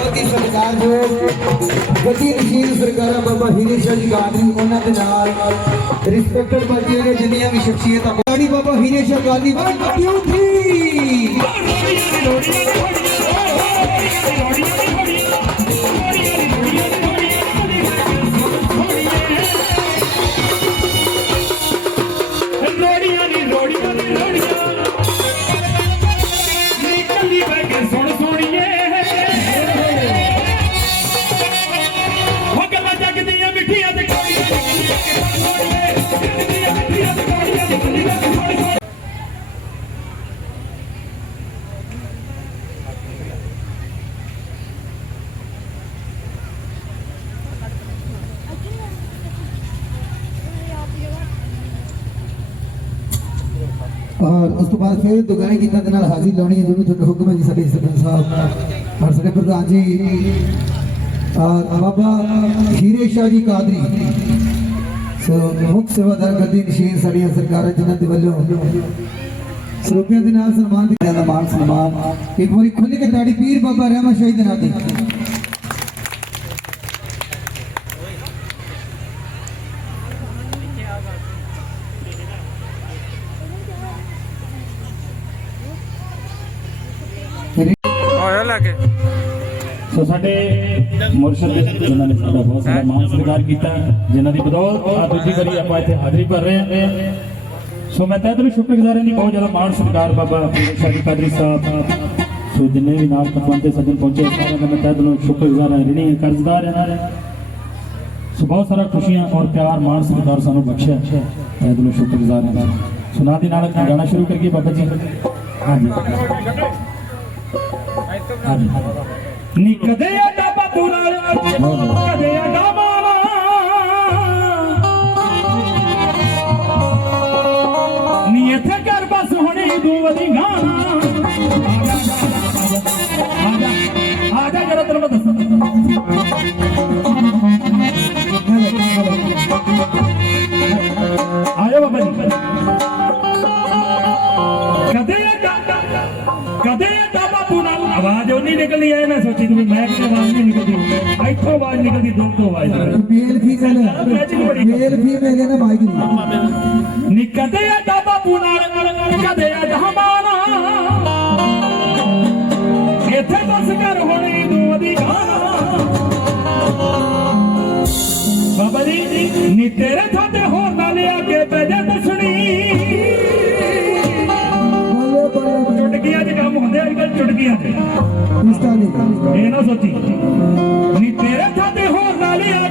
ਸਤਿਕਾਰਯੋਗ ਗੱਦੀ ਨਸ਼ੀਨ ਸਰਕਾਰਾਂ ਬਾਬਾ ਹੀਰੇ ਸ਼ਾਹ ਜੀ ਗਾਂਧੀ ਉਹਨਾਂ ਦੇ ਨਾਲ ਰਿਸਪੈਕਟਡ ਬੱਚੇ ਨੇ ਜਿੰਨੀਆਂ ਵੀ ਸ਼ਖਸੀਅਤਾਂ ਬਾੜੀ ਬਾਬਾ ਹੀਰੇ ਸ਼ਾਹ ਗਾਂਧੀ 1 2 3 ਔਰ ਉਸ ਤੋਂ ਬਾਅਦ ਫਿਰ ਦੁਗਾਣੇ ਗੀਤਾਂ ਦੇ ਨਾਲ ਹਾਜ਼ਰੀ ਲਾਉਣੀ ਹੈ ਜਿਹਨੂੰ ਤੁਹਾਡਾ ਹੁਕਮ ਹੈ ਜੀ ਸਾਡੇ ਸਰਪੰਚ ਸਾਹਿਬ ਔਰ ਸਾਡੇ ਪ੍ਰਧਾਨ ਜੀ ਔਰ ਬਾਬਾ ਹੀਰੇ ਸ਼ਾਹ ਜੀ ਕਾਦਰੀ ਸੋ ਮੁੱਖ ਸੇਵਾਦਾਰ ਗੱਦੀ ਨਸ਼ੀਨ ਸਾਡੀਆਂ ਸਰਕਾਰਾਂ ਜਿਨ੍ਹਾਂ ਦੇ ਵੱਲੋਂ ਸਰੂਪਿਆਂ ਦੇ ਨਾਲ ਸਨਮਾਨ ਦਿੱਤਾ ਦਾ ਮਾਨ ਸਨਮਾਨ ਇੱਕ ਵਾਰੀ ਖੁੱਲ੍ਹ ਕੇ। ਤਾੜੀ ਪੀਰ ਬਾਬਾ ਰਹਿਮਤ ਸ਼ਾਹੀ ਦੇ ਨਾਲ ਦੀ ਹੋਇਆ ਲੱਗੇ ਸੋ ਸਾਡੇ ਮੁਰਸ਼ਦ ਜਿਨ੍ਹਾਂ ਨੇ ਸਾਡਾ ਬਹੁਤ ਸਾਰਾ ਮਾਣ ਸਤਿਕਾਰ ਕੀਤਾ, ਜਿਨ੍ਹਾਂ ਦੀ ਬਦੌਲਤ ਆ ਦੂਜੀ ਵਾਰੀ ਆਪਾਂ ਇੱਥੇ ਹਾਜ਼ਰੀ ਭਰ ਰਹੇ ਹਾਂ। ਸੋ ਮੈਂ ਤਹਿ ਦਿਲੋਂ ਸ਼ੁਕਰਗੁਜ਼ਾਰ ਹਾਂ ਬਹੁਤ ਜ਼ਿਆਦਾ ਮਾਣ ਸਤਿਕਾਰ ਬਾਬਾ ਸ਼ਾਹੀ ਕਾਦਰੀ ਸਾਹਿਬ। ਸੋ ਜਿੰਨੇ ਵੀ ਨਾਲ ਪਤਵੰਤ ਸੱਜਣ ਪਹੁੰਚੇ, ਸਾਰਿਆਂ ਦਾ ਮੈਂ ਤਹਿ ਦਿਲੋਂ ਸ਼ੁਕਰਗੁਜ਼ਾਰ ਹਾਂ, ਰਿਣੀ ਕਰਜ਼ਦਾਰ ਹਾਂ ਸੋ ਬਹੁਤ ਸਾਰਾ ਖੁਸ਼ੀਆਂ ਔਰ ਪਿਆਰ, ਮਾਣ ਸਤਿਕਾਰ ਸਾਨੂੰ ਬਖਸ਼ਿਆ। ਤਹਿ ਦਿਲੋਂ ਸ਼ੁਕਰਗੁਜ਼ਾਰ ਹਾਂ। ਸੋ ਨਾਲ ਦੀ ਨਾਲ ਗਾਣਾ ਸ਼ੁਰੂ ਕਰੀਏ ਬਾਬਾ ਜੀ। ਹਾਂਜੀ। ਨੀ ਕਦੇ ਆਡਾ ਬਤੂਰਾ ਕਦੇ ਆਡਾ ਮਾਵਾ ਨੀ ਇੱਥੇ ਘਰ ਬਸ ਹੁਣੇ ਦੂਵਦੀ ਆਵਾਜ਼ ਉਹ ਨਹੀਂ ਨਿਕਲੀ ਐ ਨਾ ਸੋਚੀ ਤੂੰ ਮੈਂ ਕਿਤੇ ਆਵਾਜ਼ ਨਹੀਂ ਨਿਕਲਦੀ। ਇੱਥੋਂ ਆਵਾਜ਼ ਨਿਕਲਦੀ ਦੋ ਤੋਂ ਆਵਾਜ਼ ਨਿਕਲਦੀ। ਮੇਲ ਫੀਮੇਲ ਮੇਲ ਫੀਮੇਲ ਨਾ ਮਾਈਕ ਦੀ। ਨੀ ਕਦੇ ਆਡਾ ਬਾਪੂ ਨਾਲ ਕਦੇ ਆਡਾ ਮਾਣਾ ਇੱਥੇ ਬਸ ਕਰ ਹੋਣੀ ਦੂ ਦੀ ਗਾਣਾ ਬਾਬਾ ਜੀ ਨੀ ਤੇਰੇ ਥਾਤੇ ਹੋਰ ਨਾ ਲਿਆ ਕੇ ਬੈਜੇ ਦੱਸਣੀ ਚੁਟਕੀਆਂ 'ਚ ਕੰਮ ਹੁੰਦੇ ਅੱਜ ਕੱਲ ਚੁਟਕੀਆਂ 'ਚ। ਇਸਤਾ ਨਹੀਂ ਇਹ ਨਾ ਸੋਚੀ। ਨੀ ਤੇਰੇ ਥਾਤੇ ਹੋਰ ਨਾ ਲਿਆ